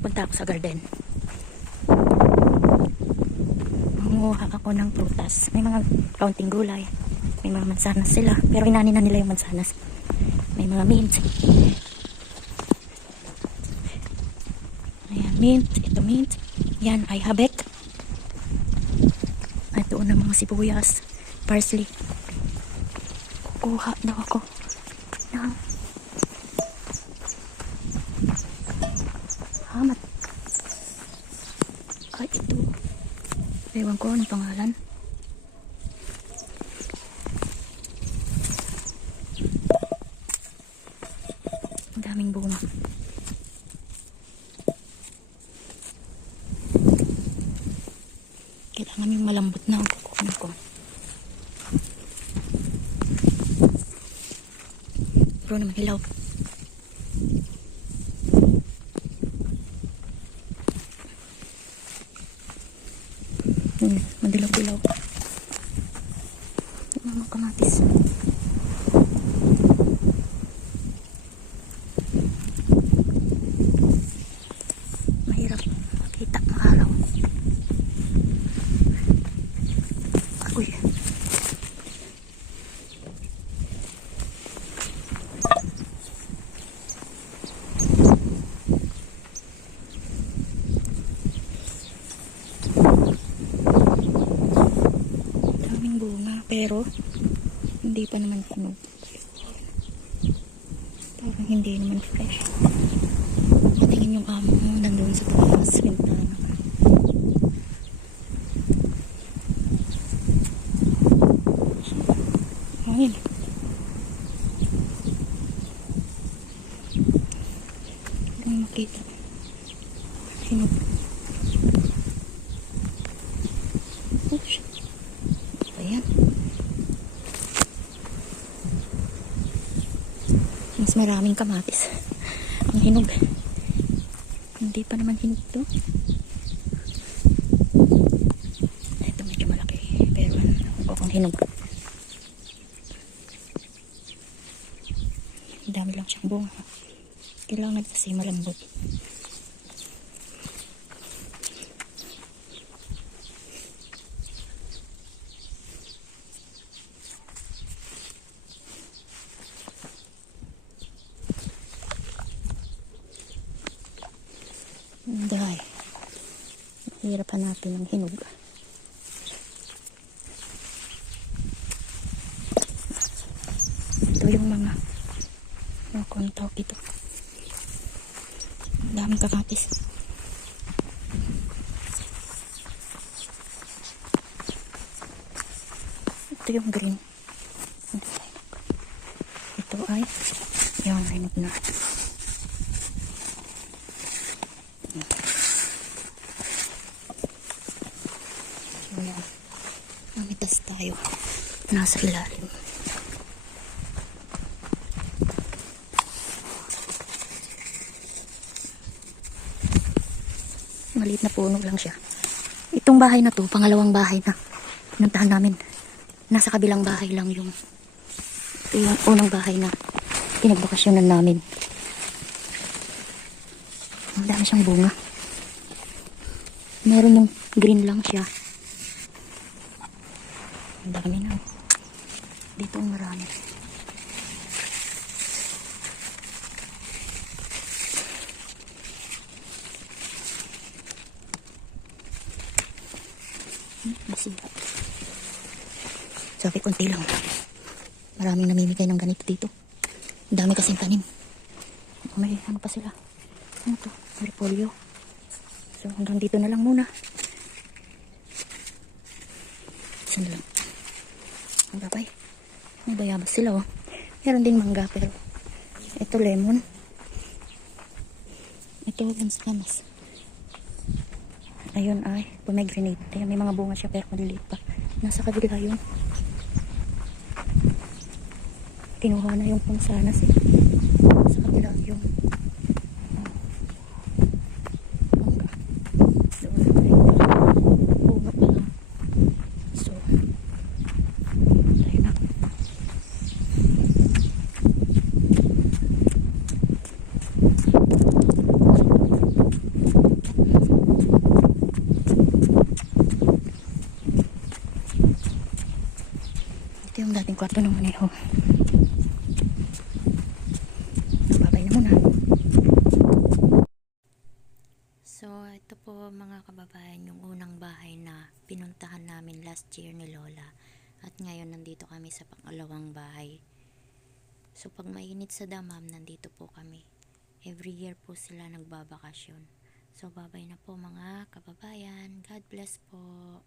Punta ako sa garden. Manguha ako ng prutas. May mga kaunting gulay. May mga mansanas sila. Pero inani na nila yung mansanas. May mga mint. Ayan, mint. Ito mint. Yan ay habet. At doon ang mga sibuyas. Parsley. Kukuha daw ako ng hamat. Ay, ito. Ewan ko anong pangalan. Ang daming bunga. Kailangan yung malambot na ang kukunin ko. Pero naman hilaw. Madilaw-dilaw. Yung mga kamatis. Mahirap makita ng araw. Agoy. Pero hindi pa naman puno. Parang hindi naman fresh. Tingin yung amo nandun sa taas bintana. Ayun. Hindi makita. Hinog. Oh shit. Ayan. Mas maraming kamatis ang hinog. Hindi pa naman hinog to. Ito medyo malaki pero ako kung hinog. Ang dami lang siyang bunga. Kailangan kasi malambot. Dahil mahirap hanapin ng hinog. Ito yung mga kung tawag ito. Daming kakatis. Ito yung green. Ito ay yung hinog na. Ayan. Mamitas tayo. Nasa ilalim. Maliit na puno lang siya. Itong bahay na to, pangalawang bahay na pinuntahan namin. Nasa kabilang bahay lang yung unang bahay na pinagbakasyonan namin. Ang dami siyang bunga. Meron yung green lang siya. Ang dami na. Dito ang marami. Masira. Sabi konti lang. Maraming namimigay ng ganito dito. Ang dami kasing tanim. May ano pa sila. Ano to? Repolyo. So hanggang dito na lang muna. Isa na lang. Ang babay. May bayabas sila oh. Meron ding mangga pero ito lemon. Ito bansanas. Ayun ay pomegranate. Ayun, may mga bunga siya pero maliliit pa. Nasa kabila yun. Kinuha na yung pansanas eh. Sa kabila yung mangga. Doon bunga pa lang. So ayun na. Ito yung dating kwarto ng maneho. Babay na muna. So, ito po mga kababayan, yung unang bahay na pinuntahan namin last year ni Lola. At ngayon nandito kami sa pangalawang bahay. So, pag mainit sa damam, nandito po kami. Every year po sila nagbabakasyon. So, babay na po mga kababayan. God bless po.